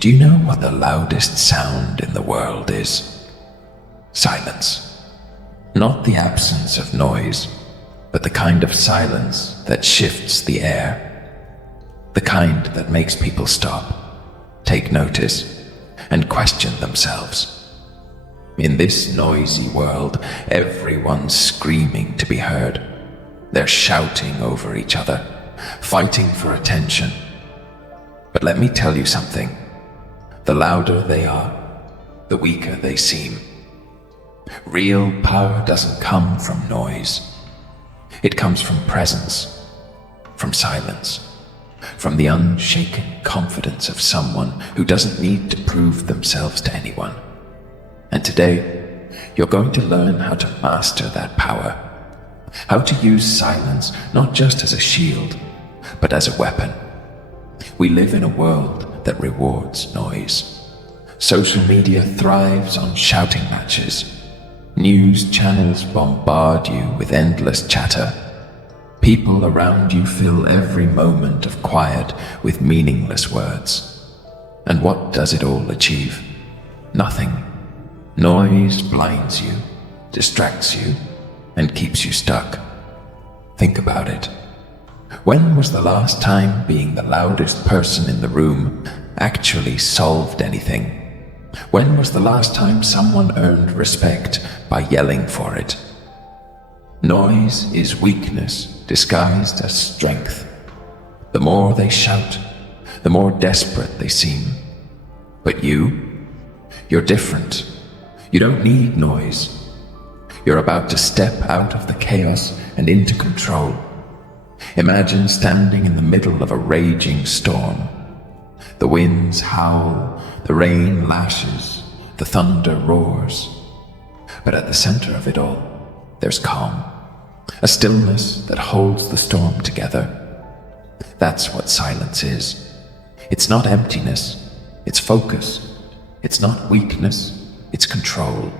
Do you know what the loudest sound in the world is? Silence. Not the absence of noise, but the kind of silence that shifts the air. The kind that makes people stop, take notice, and question themselves. In this noisy world, everyone's screaming to be heard. They're shouting over each other, fighting for attention. But let me tell you something. The louder they are, the weaker they seem. Real power doesn't come from noise. It comes from presence, from silence, from the unshaken confidence of someone who doesn't need to prove themselves to anyone. And today, you're going to learn how to master that power, how to use silence not just as a shield, but as a weapon. We live in a world that rewards noise. Social media thrives on shouting matches. News channels bombard you with endless chatter. People around you fill every moment of quiet with meaningless words. And what does it all achieve? Nothing. Noise blinds you, distracts you, and keeps you stuck. Think about it. When was the last time being the loudest person in the room actually solved anything? When was the last time someone earned respect by yelling for it? Noise is weakness disguised as strength. The more they shout, the more desperate they seem. But you're different. You don't need noise. You're about to step out of the chaos and into control. Imagine standing in the middle of a raging storm. The winds howl, the rain lashes, the thunder roars. But at the center of it all, there's calm, a stillness that holds the storm together. That's what silence is. It's not emptiness, it's focus. It's not weakness, it's control.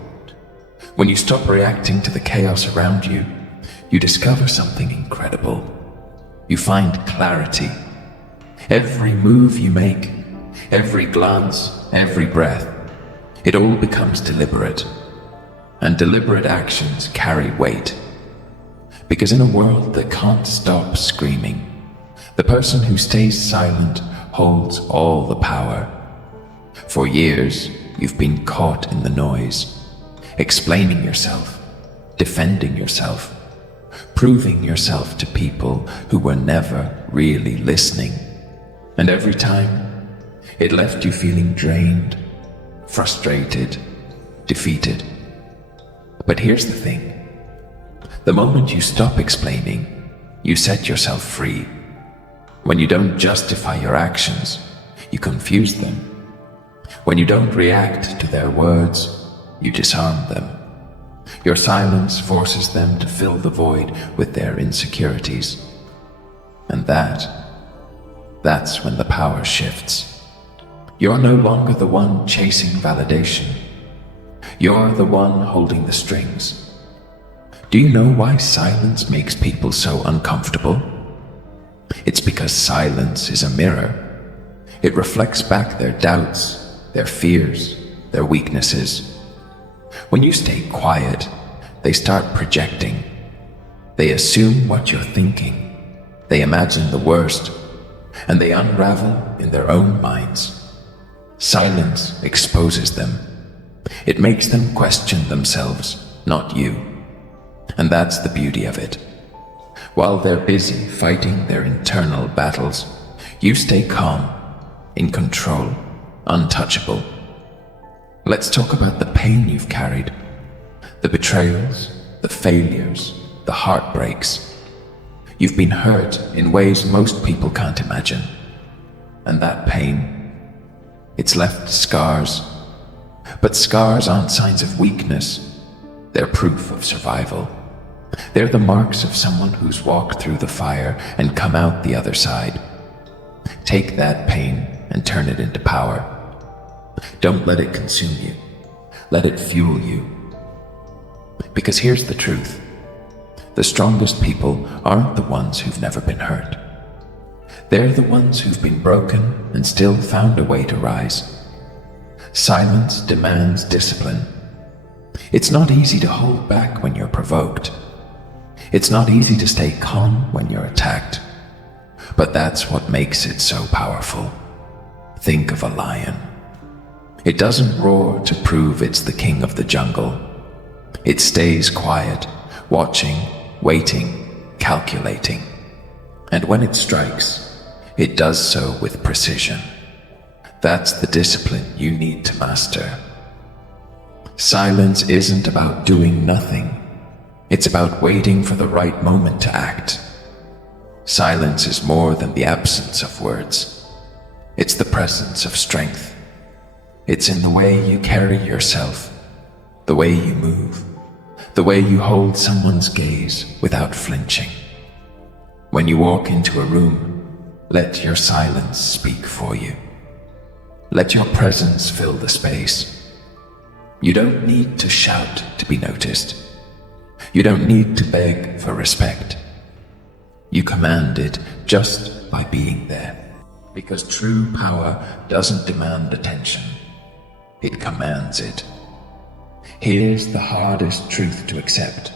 When you stop reacting to the chaos around you, you discover something incredible. You find clarity. Every move you make, every glance, every breath, it all becomes deliberate. And deliberate actions carry weight. Because in a world that can't stop screaming, the person who stays silent holds all the power. For years, you've been caught in the noise, explaining yourself, defending yourself, proving yourself to people who were never really listening. And every time, it left you feeling drained, frustrated, defeated. But here's the thing. The moment you stop explaining, you set yourself free. When you don't justify your actions, you confuse them. When you don't react to their words, you disarm them. Your silence forces them to fill the void with their insecurities. And that's when the power shifts. You're no longer the one chasing validation. You're the one holding the strings. Do you know why silence makes people so uncomfortable? It's because silence is a mirror. It reflects back their doubts, their fears, their weaknesses. When you stay quiet, they start projecting. They assume what you're thinking. They imagine the worst, and they unravel in their own minds. Silence exposes them. It makes them question themselves, not you. And that's the beauty of it. While they're busy fighting their internal battles, you stay calm, in control, untouchable. Let's talk about the pain you've carried, the betrayals, the failures, the heartbreaks. You've been hurt in ways most people can't imagine. And that pain, it's left scars. But scars aren't signs of weakness. They're proof of survival. They're the marks of someone who's walked through the fire and come out the other side. Take that pain and turn it into power. Don't let it consume you. Let it fuel you. Because here's the truth. The strongest people aren't the ones who've never been hurt. They're the ones who've been broken and still found a way to rise. Silence demands discipline. It's not easy to hold back when you're provoked. It's not easy to stay calm when you're attacked. But that's what makes it so powerful. Think of a lion. It doesn't roar to prove it's the king of the jungle. It stays quiet, watching, waiting, calculating. And when it strikes, it does so with precision. That's the discipline you need to master. Silence isn't about doing nothing. It's about waiting for the right moment to act. Silence is more than the absence of words. It's the presence of strength. It's in the way you carry yourself, the way you move, the way you hold someone's gaze without flinching. When you walk into a room, let your silence speak for you. Let your presence fill the space. You don't need to shout to be noticed. You don't need to beg for respect. You command it just by being there. Because true power doesn't demand attention. It commands it. Here's the hardest truth to accept.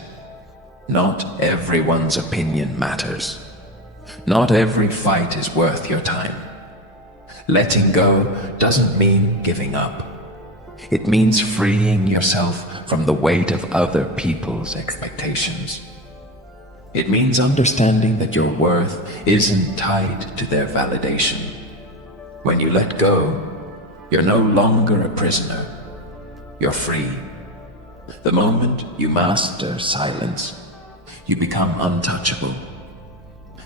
Not everyone's opinion matters. Not every fight is worth your time. Letting go doesn't mean giving up. It means freeing yourself from the weight of other people's expectations. It means understanding that your worth isn't tied to their validation. When you let go, you're no longer a prisoner. You're free. The moment you master silence, you become untouchable.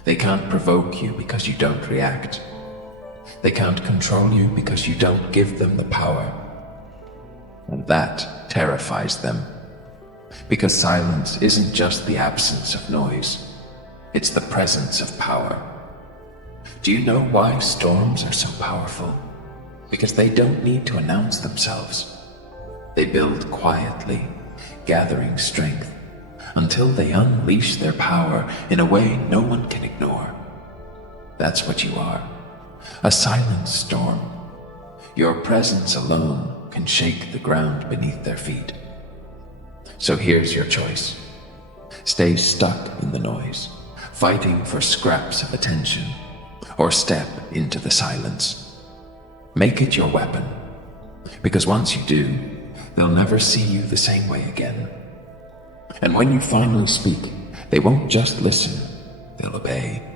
They can't provoke you because you don't react. They can't control you because you don't give them the power. And that terrifies them. Because silence isn't just the absence of noise. It's the presence of power. Do you know why storms are so powerful? Because they don't need to announce themselves. They build quietly, gathering strength, until they unleash their power in a way no one can ignore. That's what you are. A silent storm. Your presence alone can shake the ground beneath their feet. So here's your choice. Stay stuck in the noise, fighting for scraps of attention, or step into the silence. Make it your weapon, because once you do, they'll never see you the same way again. And when you finally speak, they won't just listen, they'll obey.